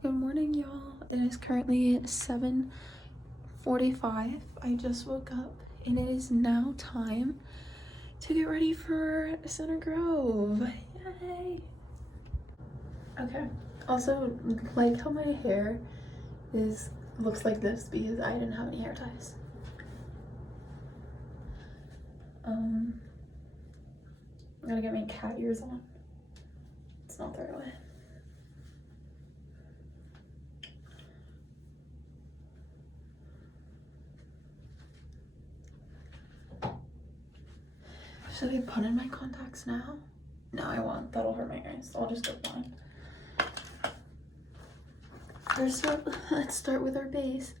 Good morning, y'all. It is currently 7:45. I just woke up and it is now time to get ready for Center Grove. Yay! Okay. Also, like how my hair looks like this because I didn't have any hair ties. I gotta get my cat ears on. It's not the right way. Should I put in my contacts now? No, I won't. That'll hurt my eyes. I'll just get one. First up, let's start with our base.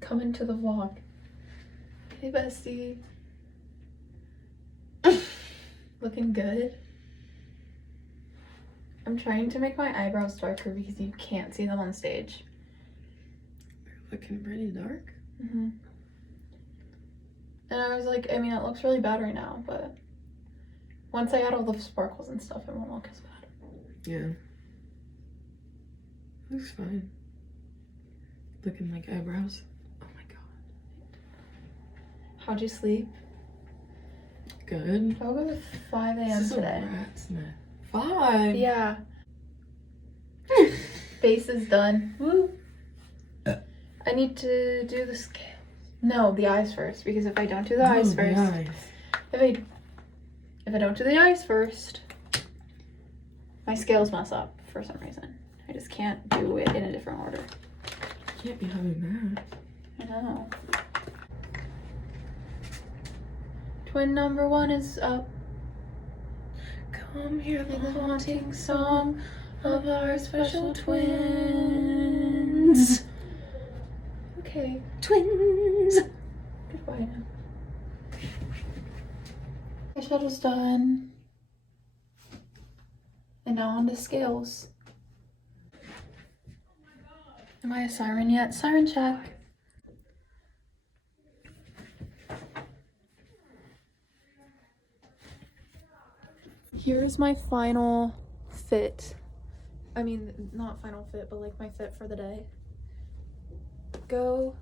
Coming to the vlog. Hey, bestie. Looking good. I'm trying to make my eyebrows darker because you can't see them on stage. They're looking pretty dark. Mm-hmm. And I was like, I mean, it looks really bad right now, but once I add all the sparkles and stuff, it won't look as bad. Yeah. Looks fine. Looking like eyebrows. Oh my god. How'd you sleep? Good. I woke up at 5 a.m. today. Rat's nest. 5? Yeah. Face is done. Woo. I need to do the scale. No, the eyes first, because if I don't do the eyes first, if I don't do the eyes first, my scales mess up for some reason. I just can't do it in a different order. You can't be having that. I know. Twin number 1 is up. Come hear The haunting song of our special twins. Okay, twins. Goodbye now. Eyeshadow's done. And now on to scales. Am I a siren yet? Siren check. Here's my final fit. I mean, not final fit, but like my fit for the day. Go.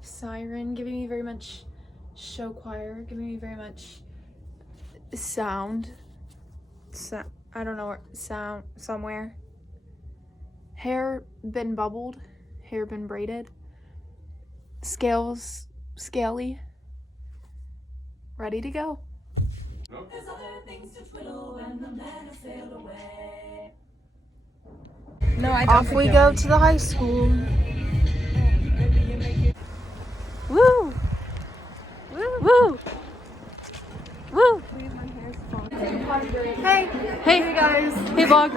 Siren, giving me very much show choir, giving me very much sound. I don't know where, sound somewhere. Hair been bubbled, hair been braided. Scales, scaly. Ready to go. There's other things to twiddle when the man has sailed away. No, I don't. Off we go to the high school. Woo! Woo! Woo! Woo! Hey! Hey guys! Hey vlog!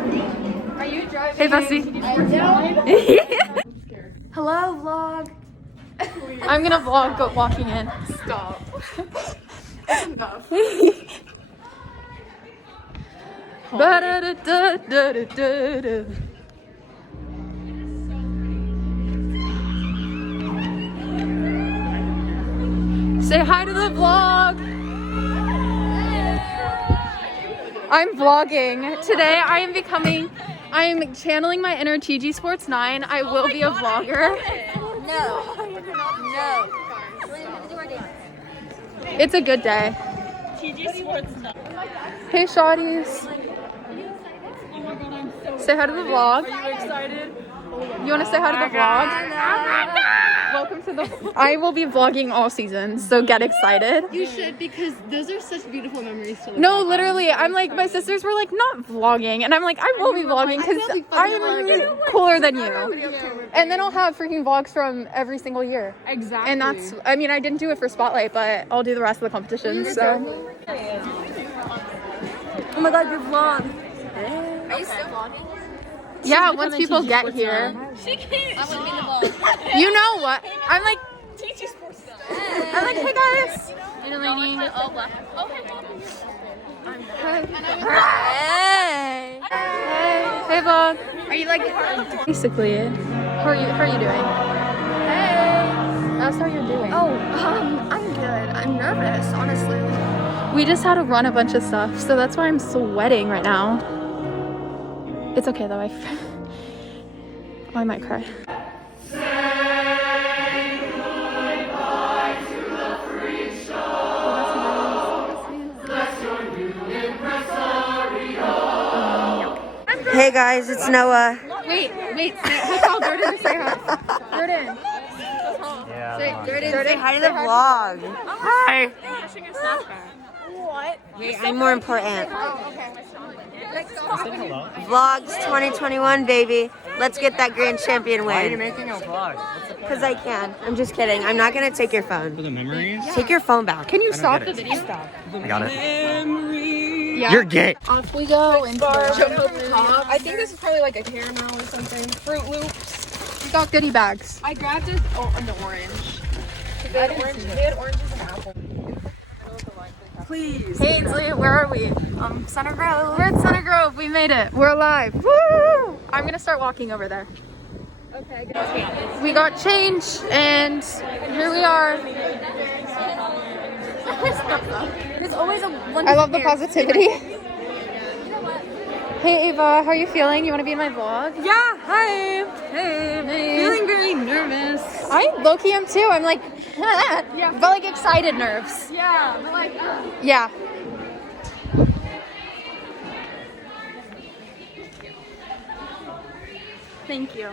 Are you driving? Hey bestie! Hello vlog! I'm gonna vlog walking in. Stop. That's enough. Ba-da-da-da-da-da-da. Say hi to the vlog. I'm vlogging. Today I am channeling my inner TG Sports 9. I will be a vlogger. No. It's a good day. TG Sports 9. Hey shawties. Say hi to the vlog. Are you excited? You want to say hi to the vlog? Welcome to the. I will be vlogging all season, so get excited. You should, because those are such beautiful memories to look No, back literally, I'm like, my sisters were like, not vlogging, and I'm like, I will be vlogging because I'm cooler than you. And then I'll have freaking vlogs from every single year. Exactly. And that's, I mean, I didn't do it for Spotlight, but I'll do the rest of the competitions. So. Oh my god, your vlog. Are you still vlogging? Yeah, once people get here. She can't. I'm gonna be the vlog. You know what? I'm like, TG Sports 9. I'm like, hey guys. Interlining. Oh, wow. Hey. Hey vlog. Are you like Basically, how are you doing? Hey. That's how you're doing. Oh, I'm good. I'm nervous, honestly. We just had to run a bunch of stuff, so that's why I'm sweating right now. It's okay though. I might cry. Hey guys, it's Noah. Wait. Tell Jordan to say hi. Jordan. Jordan, say hi to the vlog. Hi. What? Wait, I'm more important. Oh, okay. Vlogs 2021, baby. Let's get that grand champion Why are you win. making a vlog? What's the point? Because I can. I'm just kidding. I'm not going to take your phone. For the memories? Take your phone back. Can you I don't stop get the it. video? Stop. I got it. Yeah. You're gay. Off we go into I think this is probably like a caramel or something. Fruit Loops. We got goodie bags. I grabbed it on the orange. They had oranges and apples. Please. Ainsley, where are we? Center Grove. We're at Center Grove. We made it. We're alive. Woo! I'm gonna start walking over there. Okay. We got change, and here we are. There's always a one. I love the positivity. Hey Ava, how are you feeling? You want to be in my vlog? Yeah. Hi. Hey. Feeling very nervous. I low-key am too. I'm like, but like excited nerves. Yeah. But like. Yeah. Thank you.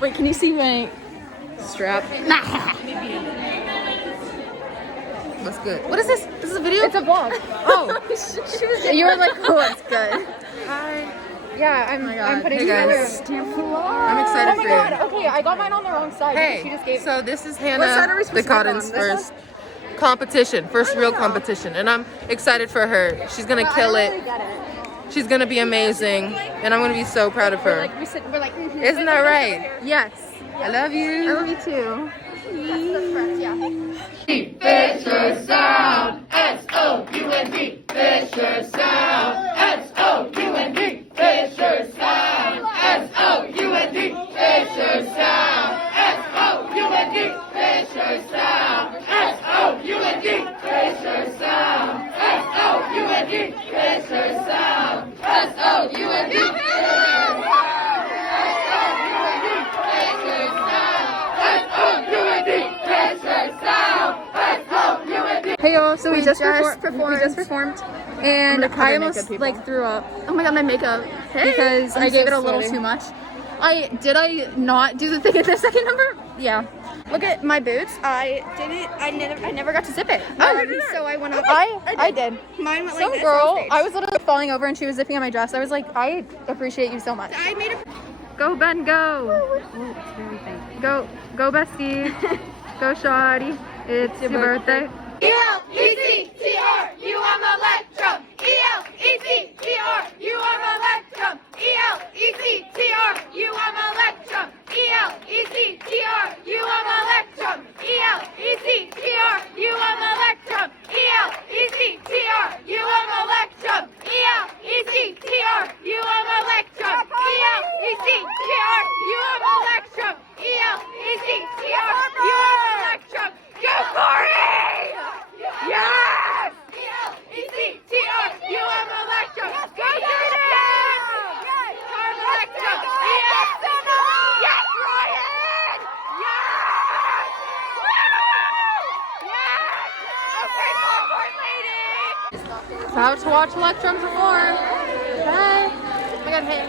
Wait, can you see my strap? That's good. What is this? This is a video? It's a vlog. Oh. You were like, oh, it's good. Yeah, I'm putting Hey it guys. through. I'm Oh excited my for god. you. Okay, I got mine on the wrong side. She Hey, just gave. so this is What side Hannah, are we supposed the to work Cotton's on? This first competition, first real competition, and I'm excited for her. She's gonna kill it. She's gonna be amazing, and I'm gonna be so proud of her. We're like, Isn't that right? yes. I love I you. love you too. Hey y'all, so we just performed, and I almost like threw up. Oh my god, my makeup because I gave it a little too much. I not do the thing at the second number? Yeah. Look at my boots. I never got to zip it. So I went up. I did. Mine went like Some this girl, on stage. I was literally falling over and she was zipping on my dress. I was like, I appreciate you so much. I made a. Go Ben, go. Go bestie. Go shawty. It's your birthday. E-L-E-C-T-R, you are my electrum. E-L-E-C-T-R, you are my electrum. E-L-E-C-T-R, you are my electrum. E-L-E-C-T-R, you are my electrum. E-L-E-C-T-R, you are my electrum. E-L-E-C-T-R, you are my electrum. E-L-E-C-T-R, you are my electrum. E-L-E-C-T-R, you are my electrum. E-L-E-C-T-R, you are my electrum. Go Corey! Yes! E-L-E-C-T-R, you are my electrum. Go Jordan! Carm Electrum. Yes! Yes, Ryan! Yes! Woo! Yes! Okay, forward, lady! About to watch Electrum perform. Hey. Oh my god, hey.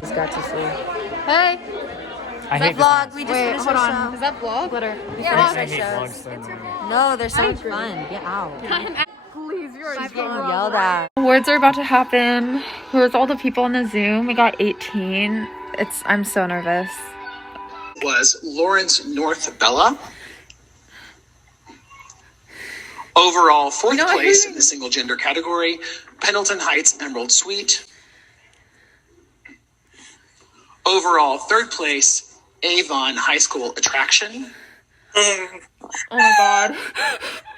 Just got to see. Hey. I That hate this. vlog, we just Wait, finished hold our on. show. Is that vlog? Glitter. I hate vlogs so much. No, they're so much fun. Get out. Please, you're Getting yelled at. Awards are about to happen. Here's all the people in the Zoom. We got 18. I'm so nervous. Was Lawrence North Bella. Overall, fourth place in the single gender category, Pendleton Heights Emerald Suite. Overall, third place, Avon High School Attraction. Oh my god.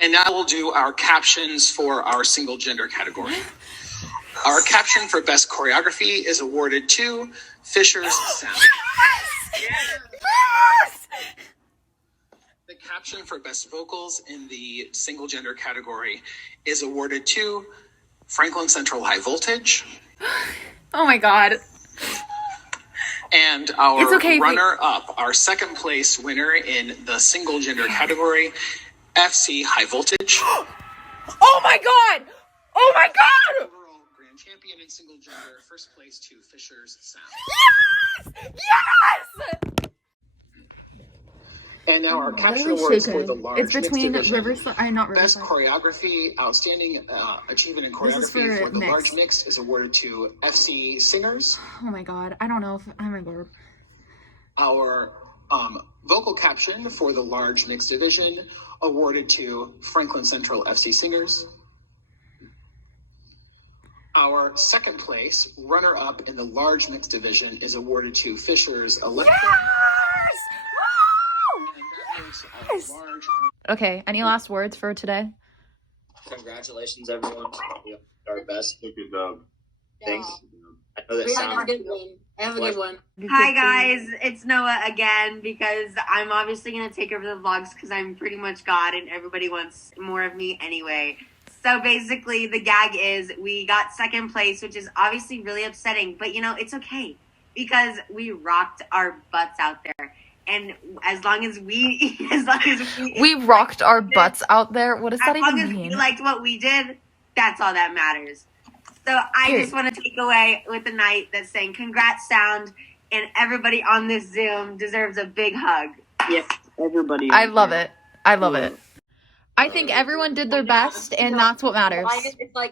And now we'll do our captions for our single gender category. Our caption for best choreography is awarded to Fisher's Sound. The caption for best vocals in the single gender category is awarded to Franklin Central High Voltage. Oh my god. And our It's okay if we- runner-up, our second place winner in the single gender category, FC High Voltage. Oh my god! Oh my god! Overall grand champion in single gender, first place to Fisher's Sound. Yes! And now our caption awards for the large It's between mixed division. Riverside. Not Best Riverside. choreography, outstanding achievement in This is choreography for for the mixed. large mix is awarded to FC Singers. Oh my god. I don't know if I'm a garb. Our vocal caption for the large mixed division awarded to Franklin Central FC Singers. Our second place runner-up in the large mixed division is awarded to Fisher's Electra. And that makes our large Okay. Any last words for today? Congratulations, everyone. We did our best. Good job. Thanks. I know that sounds. I have a good one. Hi guys, it's Noah again because I'm obviously gonna take over the vlogs because I'm pretty much God and everybody wants more of me anyway. So basically the gag is we got second place, which is obviously really upsetting, but you know, it's okay because we rocked our butts out there. And as long as we We rocked our butts out there. What does that as long even as mean? we liked what we did, that's all that matters. So I Period. just want to take away with the night that's saying congrats sound, and everybody on this Zoom deserves a big hug. Yes, everybody. I love it. I love it. I think everyone did their best, and that's what matters. It's like